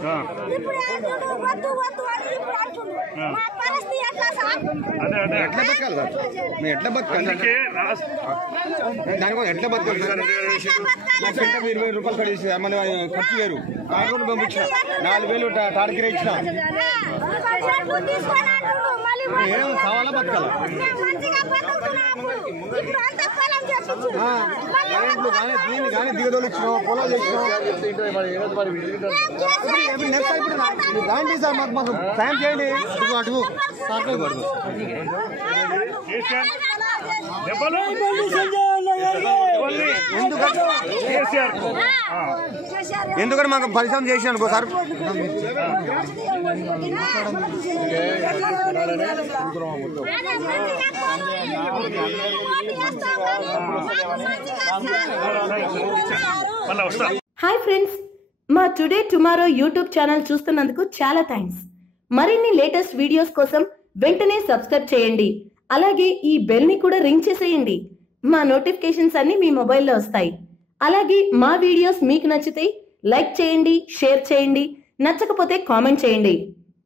ఇప్పుడు వద్దు వద్దు అని ఇప్పుడు అంటున్నారు. మా పరిస్థితి ఎట్లా సార్? ఎట్లా బతకాలి సార్? మేము ఎట్లా బతకాలి? దానికోసం ఎట్లా బతకాలి సార్? నా గంట 20 రూపాయలు కడిసి మన ఖర్చు వేరు ఆటోలు పంపించిన 4000 టార్గెట్ ఇచ్చిన ఏమో సవాలా బతకాల దీన్ని కానీ దిగదోలు ఇచ్చినాం పొలాలు ఇచ్చినాం రాండి సార్ మాకు సాయం చేయండి అటుకు ఎందుకంటే మాకు పరిశ్రమ చేసిన అనుకో సార్ హాయ్ ఫ్రెండ్స్, మా టుడే టుమారో యూట్యూబ్ ఛానల్ చూస్తున్నందుకు చాలా థ్యాంక్స్. మరిన్ని లేటెస్ట్ వీడియోస్ కోసం వెంటనే సబ్స్క్రైబ్ చేయండి. అలాగే ఈ బెల్ ని కూడా రింగ్ చేసేయండి. మా నోటిఫికేషన్స్ అన్ని మీ మొబైల్లో వస్తాయి. అలాగే మా వీడియోస్ మీకు నచ్చితే లైక్ చేయండి, షేర్ చేయండి, నచ్చకపోతే కామెంట్ చేయండి.